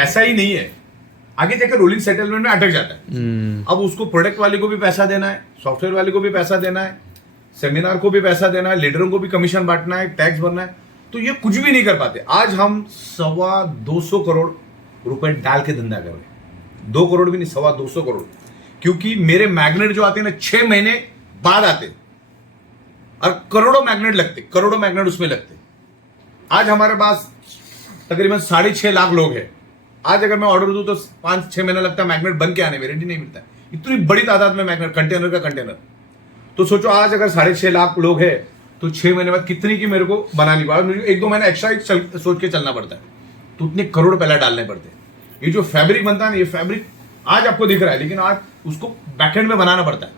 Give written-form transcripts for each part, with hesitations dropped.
पैसा ही नहीं है, आगे जाकर रोलिंग सेटलमेंट में अटक जाता है। अब उसको प्रोडक्ट वाले को भी पैसा देना है, सॉफ्टवेयर वाले को भी पैसा देना है, सेमिनार को भी पैसा देना है, लीडरों को भी कमीशन बांटना है, टैक्स भरना है, तो ये कुछ भी नहीं कर पाते। आज हम 225 करोड़ रुपए डाल के धंधा कर रहे हैं, 2 करोड़ भी नहीं, 225 करोड़, क्योंकि मेरे मैग्नेट जो आते हैं ना 6 महीने बाद आते और करोड़ों मैग्नेट लगते, करोड़ों मैग्नेट उसमें लगते। आज हमारे पास तकरीबन 6.5 लाख लोग हैं। आज अगर मैं ऑर्डर दूं तो 5-6 महीना लगता है मैग्नेट बन के आने में, रेडी नहीं मिलता है। इतनी बड़ी तादाद में मैग्नेट, कंटेनर का कंटेनर। तो सोचो आज अगर 6.5 लाख लोग हैं तो 6 महीने बाद कितनी की मेरे को बनानी पड़ा, मुझे 1-2 महीना एक्स्ट्रा सोच के चलना पड़ता है, तो उतने करोड़ पहले डालने पड़ते हैं। ये जो फैब्रिक बनता है ना, ये फैब्रिक आज आपको दिख रहा है, लेकिन आज उसको बैकएंड में बनाना पड़ता है,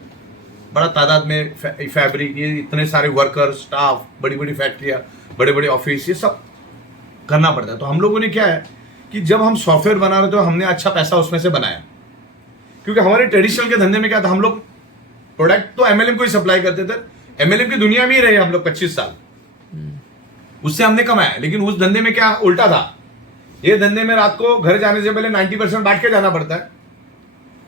बड़ा तादाद में फैब्रिक, ये इतने सारे वर्कर, स्टाफ, बड़ी बड़ी फैक्ट्रियां, बड़े बड़े ऑफिस, ये सब करना पड़ता है। तो हम लोगों ने क्या है कि जब हम सॉफ्टवेयर बना रहे थे तो हमने अच्छा पैसा उसमें से बनाया, क्योंकि हमारे ट्रेडिशनल के धंधे में क्या था, हम लोग प्रोडक्ट तो एमएलएम को ही सप्लाई करते थे। एमएलएम की दुनिया में ही रहे हम लोग 25 साल, उससे हमने कमाया। लेकिन उस धंधे में क्या उल्टा था, ये धंधे में रात को घर जाने से पहले 90% बांट के जाना पड़ता है,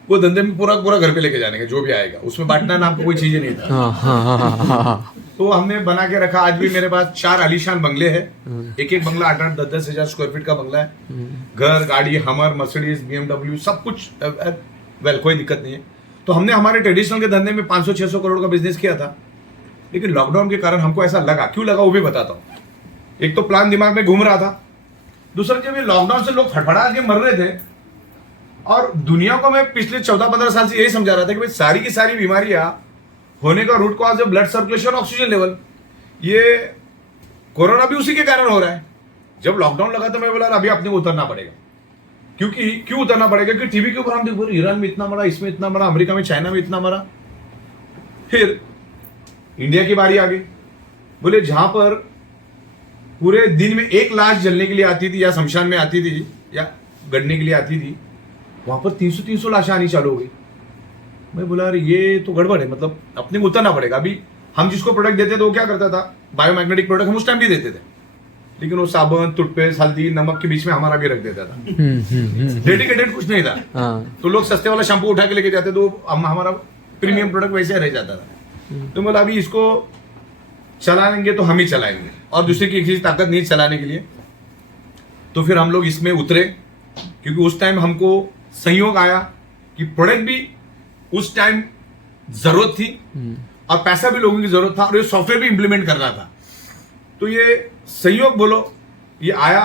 वो धंधे में पूरा पूरा घर पे लेके जाने का जो भी आएगा, उसमें बांटना नाम का कोई चीज नहीं था। तो हमने बना के रखा। आज भी मेरे पास 4 आलीशान बंगले हैं, एक एक बंगला 8-8, 10-10 हजार स्क्वायर फीट का बंगला है। घर, गाड़ी, हमर, मर्सिडीज, BMW, सब कुछ वेल, कोई दिक्कत नहीं है। तो हमने हमारे ट्रेडिशनल के धंधे में 500-600 करोड़ का बिजनेस किया था, लेकिन लॉकडाउन के कारण हमको ऐसा लगा। क्यों लगा वो भी बताता हूँ। एक तो प्लान दिमाग में घूम रहा था, दूसरा जब ये लॉकडाउन से लोग फटफड़ा के मर रहे थे, और दुनिया को मैं पिछले 14-15 साल से यही समझा रहा था कि भाई सारी की सारी बीमारियां होने का रूट कॉज है ब्लड सर्कुलेशन, ऑक्सीजन लेवल। ये कोरोना भी उसी के कारण हो रहा है। जब लॉकडाउन लगा तो मैं बोला अभी अपने को उतरना पड़ेगा, क्योंकि क्यों उतरना पड़ेगा, क्योंकि टीवी के ऊपर हम देखो ईरान में इतना मरा, इसमें इतना मरा, अमेरिका में, चाइना में इतना मरा। फिर इंडिया की बारी आ गई। बोले जहां पर पूरे दिन में 1 लाश जलने के लिए आती थी या शमशान में आती थी या गड़ने के लिए आती थी, वहां पर 300 लाशें आनी चालू हो गई। मैं बोला अरे ये तो गड़बड़ है, मतलब अपने को उतरना पड़ेगा। अभी हम जिसको प्रोडक्ट देते थे वो क्या करता था, बायोमैग्नेटिक प्रोडक्ट हम उस टाइम भी देते थे, लेकिन वो साबुन, टूथपेस्ट, हल्दी, नमक के बीच में हमारा भी रख देता था। डेडिकेटेड कुछ नहीं था। तो लोग सस्ते वाला शैम्पू उठा के लेके जाते, तो हमारा प्रीमियम प्रोडक्ट वैसे रह जाता था। तो बोला अभी इसको चलाएंगे तो हम ही चलाएंगे, और दूसरे की किसी ताकत नहीं चलाने के लिए। तो फिर हम लोग इसमें उतरे, क्योंकि उस टाइम हमको संयोग आया कि प्रोडक्ट भी उस टाइम जरूरत थी और पैसा भी लोगों की जरूरत था, और ये सॉफ्टवेयर भी इंप्लीमेंट करना था। तो ये संयोग बोलो, ये आया,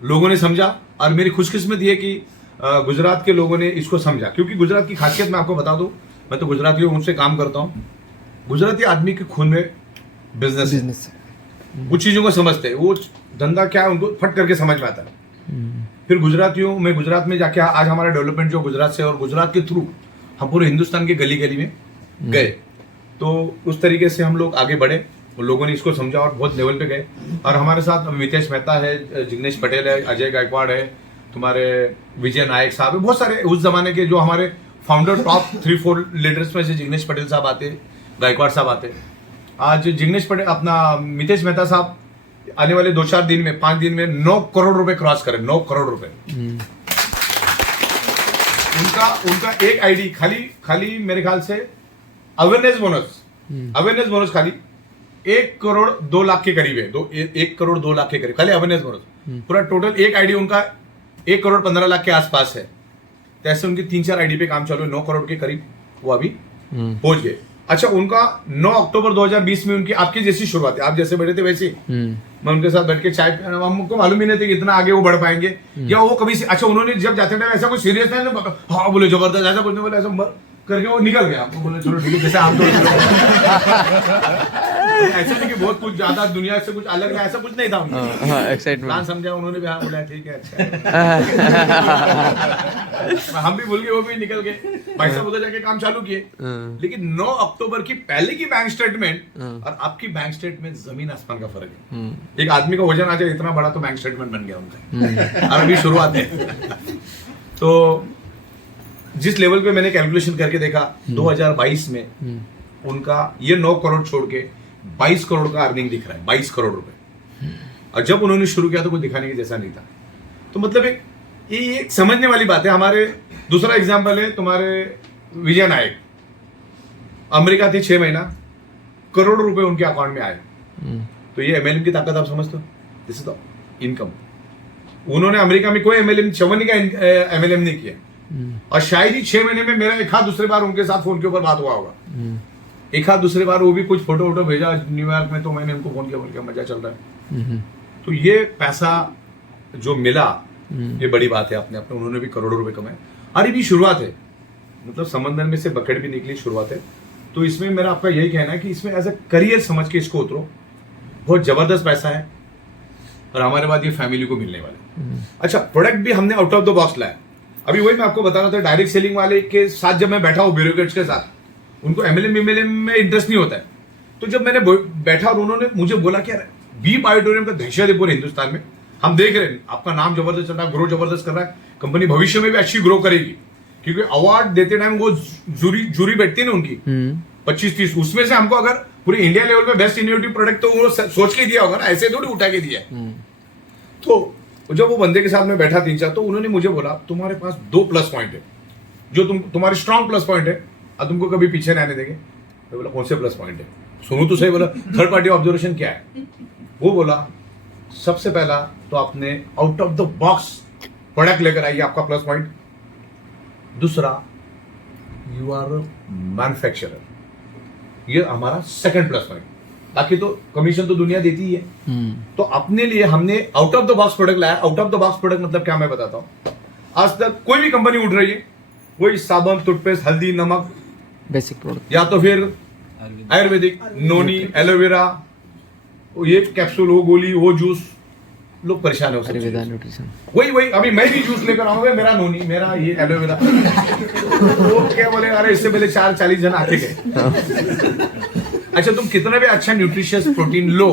लोगों ने समझा, और मेरी खुशकिस्मत ये कि गुजरात के लोगों ने इसको समझा। क्योंकि गुजरात की खासियत मैं आपको बता दूं, मैं तो गुजरातियों उनसे काम करता हूं। गुजराती आदमी के खून में बिजनेस है, कुछ चीजों को समझते हैं, वो धंधा क्या है उनको फट करके समझ में आता है। फिर गुजरातियों में, गुजरात में जाके आज हमारा डेवलपमेंट जो गुजरात से, और गुजरात के थ्रू हम पूरे हिंदुस्तान के गली गली में गए। तो उस तरीके से हम लोग आगे बढ़े, लोगों ने इसको समझा और बहुत लेवल पे गए। और हमारे साथ मितेश मेहता है, जिग्नेश पटेल है, अजय गायकवाड़ है, तुम्हारे विजय नायक साहब है, बहुत सारे उस जमाने के जो हमारे फाउंडर टॉप 3-4 लीडर्स में से जिग्नेश पटेल साहब आते, गायकवाड़ साहब आते। आज जिग्नेश पटेल, अपना मितेश मेहता साहब आने वाले 2-4 दिन में, 5 दिन में 9 करोड़ रुपए क्रॉस करें, 9 करोड़ रुपए। उनका एक आईडी खाली मेरे ख्याल से अवेयरनेस बोनस खाली 1 करोड़ 2 लाख के करीब है, 1 करोड़ 2 लाख के करीब खाली अवेयरनेस बोनस। पूरा टोटल एक आईडी उनका 1 करोड़ 15 लाख के आसपास है। तो ऐसे उनके 3-4 आईडी पे काम चालू है, 9 करोड़ के करीब वो अभी पहुंच गए। अच्छा, उनका 9 अक्टूबर 2020 में उनकी आपकी जैसी शुरुआत है, आप जैसे बैठे थे वैसे मैं उनके साथ बैठ के चाय, हमको मालूम ही नहीं था कि इतना आगे वो बढ़ पाएंगे या वो कभी। अच्छा, उन्होंने जब जाते टाइम ऐसा कुछ सीरियस नहीं, हाँ बोले जबरदस्त, ऐसा कुछ नहीं बोले, ऐसा करके वो निकल गया। आपको बोले चलो ठीक है, जैसे आप तो ऐसा नहीं कि बहुत कुछ ज्यादा दुनिया से कुछ अलग है, ऐसा कुछ नहीं था उनका। एक्साइटमेंट प्लान समझा उन्होंने भी, हाँ बोला ठीक है अच्छा। हम भी भूल गए, वो भी निकल गए, भाई साहब उधर जाके काम चालू किए। लेकिन 9 अक्टूबर की पहले की बैंक स्टेटमेंट और आपकी बैंक स्टेटमेंट जमीन आसमान का फर्क है। एक आदमी का वजन आ जाए इतना बड़ा तो बैंक स्टेटमेंट बन गया उनका, और अभी शुरुआत है। तो जिस लेवल पे मैंने कैलकुलेशन करके देखा 2022 में उनका ये 9 करोड़ छोड़ के 22 करोड़ का अर्निंग दिख रहा है, 22 करोड़ रुपए। और जब उन्होंने शुरू किया तो कुछ दिखाने की जैसा नहीं था। तो मतलब एक ये एक समझने वाली बात है। हमारे दूसरा एग्जाम्पल है तुम्हारे विजय नायक, अमेरिका थी 6 महीना, करोड़ों रुपए उनके अकाउंट में आए। तो ये एमएलएम की ताकत आप समझते हो? This is the income. उन्होंने अमेरिका में कोई एमएलएम, चवन्नी का एमएलएम नहीं किया, और शायद ही 6 महीने में मेरा एक हाथ दूसरे बार उनके साथ फोन के ऊपर बात हुआ होगा। एक हाथ दूसरे बार वो भी कुछ फोटो वोटो भेजा न्यूयॉर्क में, तो मैंने उनको फोन किया, बोल के मजा चल रहा है। तो ये पैसा जो मिला ये बड़ी बात है। अपने अपने उन्होंने भी करोड़ों रुपए कमाए। अरे भी शुरुआत है, मतलब समंदर में से बकेट भी निकली, शुरुआत है। तो इसमें मेरा आपका यही कहना है कि इसमें एज अ करियर समझ के इसको उतरो। बहुत जबरदस्त पैसा है, और हमारे बाद ये फैमिली को मिलने वाला है। अच्छा, प्रोडक्ट भी हमने आउट ऑफ द बॉक्स लाया। अभी वही मैं आपको बता रहा था, डायरेक्ट सेलिंग वाले के साथ जब मैं बैठा हूँ, ब्यूरोक्रेट्स के साथ, उनको एमएलएम में इंटरेस्ट नहीं होता है। तो जब मैंने बैठा और उन्होंने मुझे बोला कि बी ऑडिटोरियम का दहशत है पूरे हिंदुस्तान में, हम देख रहे हैं आपका नाम जबरदस्त चल रहा है, ग्रो जबरदस्त कर रहा है, कंपनी भविष्य में भी अच्छी ग्रो करेगी। क्योंकि अवार्ड देते टाइम वो जूरी बैठती है ना उनकी 25-30, उसमें से हमको अगर पूरे इंडिया लेवल पे बेस्ट इनोवेटिव प्रोडक्ट तो वो सोच के दिया होगा ना, ऐसे थोड़ी उठा के दिया। तो जब वो बंदे के साथ में बैठा 3-4, तो उन्होंने मुझे बोला तुम्हारे पास 2 प्लस पॉइंट है जो तुम्हारे स्ट्रॉन्ग प्लस पॉइंट है, और तुमको कभी पीछे नहीं आने देंगे। मैं बोला कौन से प्लस पॉइंट है, सुनो तो सही। बोला थर्ड पार्टी ऑब्जर्वेशन क्या है? वो बोला सबसे पहला तो आपने out of the box product लेकर आइए, आपका प्लस पॉइंट। दूसरा, यू आर मैन्युफैक्चरर, ये हमारा सेकंड प्लस पॉइंट। बाकी तो कमीशन तो दुनिया देती ही है। तो अपने लिए हमने out of the box product लाया। Out of the box product मतलब क्या, मैं बताता हूं। आज तक कोई भी कंपनी उठ रही है, वही साबुन, टूथपेस्ट, हल्दी, नमक, बेसिक प्रोडक्ट, या तो फिर आयुर्वेदिक, नोनी, एलोवेरा, ये कैप्सूल, वो गोली, वो जूस, लोग परेशान हो सकते हैं। वही अभी मैं भी जूस लेकर आऊंगा, मेरा नोनी, मेरा ये एलोवेरा। तो क्या बोले, अरे इससे पहले 40 जन आके गए। अच्छा, तुम कितना भी अच्छा न्यूट्रिशियस प्रोटीन लो,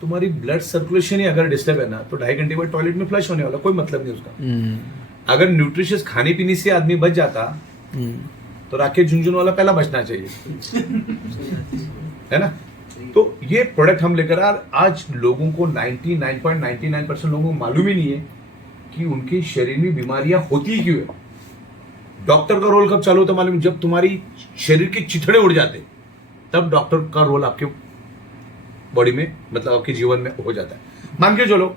तुम्हारी ब्लड सर्कुलेशन ही अगर डिस्टर्ब है ना, तो 2.5 घंटे बाद टॉयलेट में फ्लश होने वाला, कोई मतलब नहीं उसका। अगर न्यूट्रिशियस खाने पीने से आदमी बच जाता, तो राकेश झुंझुनवाला पहला बचना चाहिए, है ना। तो ये प्रोडक्ट हम लेकर आज लोगों को 99.99% लोगों को मालूम ही नहीं है कि उनके शरीर में बीमारियां होती ही क्यों है। डॉक्टर का रोल कब चालू होता मालूम? जब तुम्हारी शरीर के चिथड़े उड़ जाते, तब डॉक्टर का रोल आपके बॉडी में, मतलब आपके जीवन में हो जाता है। मान के चलो,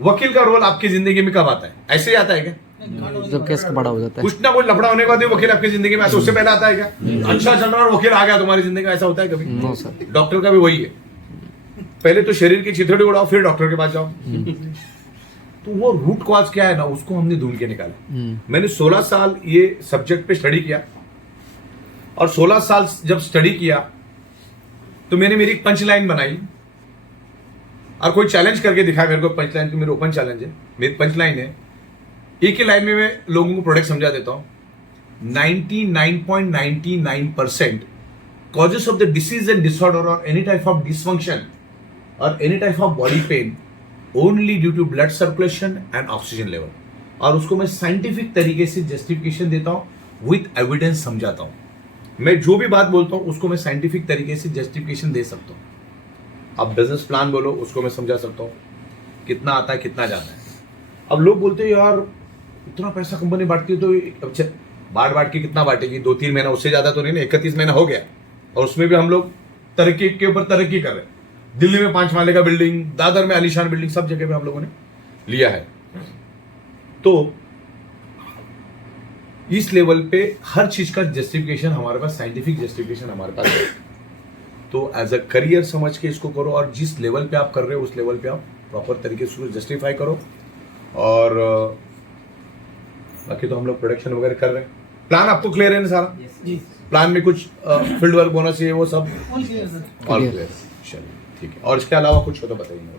वकील का रोल आपकी जिंदगी में कब आता है? ऐसे ही आता है क्या? जब केस बड़ा हो जाता है, कुछ ना कुछ लफड़ा होने के बाद वकील आपकी जिंदगी में आता है। उससे पहले आता है क्या? अच्छा चल रहा है और वकील आ गया तुम्हारी जिंदगी में, ऐसा होता है कभी? No sir. डॉक्टर का भी वही है, पहले तो शरीर की चिथड़े उड़ाओ, फिर डॉक्टर के पास जाओ। तो वो रूट कॉज क्या है ना, उसको हमने ढूंढ के निकाला। मैंने 16 साल ये सब्जेक्ट पे स्टडी किया, और 16 साल जब स्टडी किया तो मैंने मेरी एक पंच लाइन बनाई, और कोई चैलेंज करके दिखाया मेरे को। पंच लाइन तो मेरा ओपन चैलेंज है, मेरी पंच लाइन है, एक ही लाइन में मैं लोगों को प्रोडक्ट समझा देता हूं। 99.99% causes of the disease and disorder or any type of dysfunction or any type of body pain only due to blood circulation and oxygen level। और उसको मैं साइंटिफिक तरीके से जस्टिफिकेशन देता हूं, विथ एविडेंस समझाता हूं। मैं जो भी बात बोलता हूं उसको मैं साइंटिफिक तरीके से जस्टिफिकेशन दे सकता हूं। अब बिजनेस प्लान बोलो, उसको मैं समझा सकता हूं, कितना आता है, कितना जाता है। अब लोग बोलते हैं यार इतना पैसा कंपनी बांटती है, तो अच्छा बांट के कितना बांटेगी? 2-3 महीना, उससे ज्यादा तो नहीं ना। 31 महीना हो गया, और उसमें भी हम लोग तरक्की के ऊपर तरक्की कर रहे हैं। दिल्ली में 5 माले का बिल्डिंग, दादर में आलीशान बिल्डिंग, सब जगह पे हम लोगों ने लिया है। तो इस लेवल पे हर चीज का जस्टिफिकेशन हमारे पास, साइंटिफिक जस्टिफिकेशन हमारे पास है। तो एज अ करियर समझ के इसको करो, और जिस लेवल पे आप कर रहे हो उस लेवल पे आप प्रॉपर तरीके से उसको जस्टिफाई करो। और बाकी तो हम लोग प्रोडक्शन वगैरह कर रहे हैं। प्लान आपको क्लियर है ना सारा? प्लान में कुछ फील्ड वर्क बोनस है वो सब ऑल क्लियर। चलिए ठीक है, और इसके अलावा कुछ हो तो बताइए मेरे को।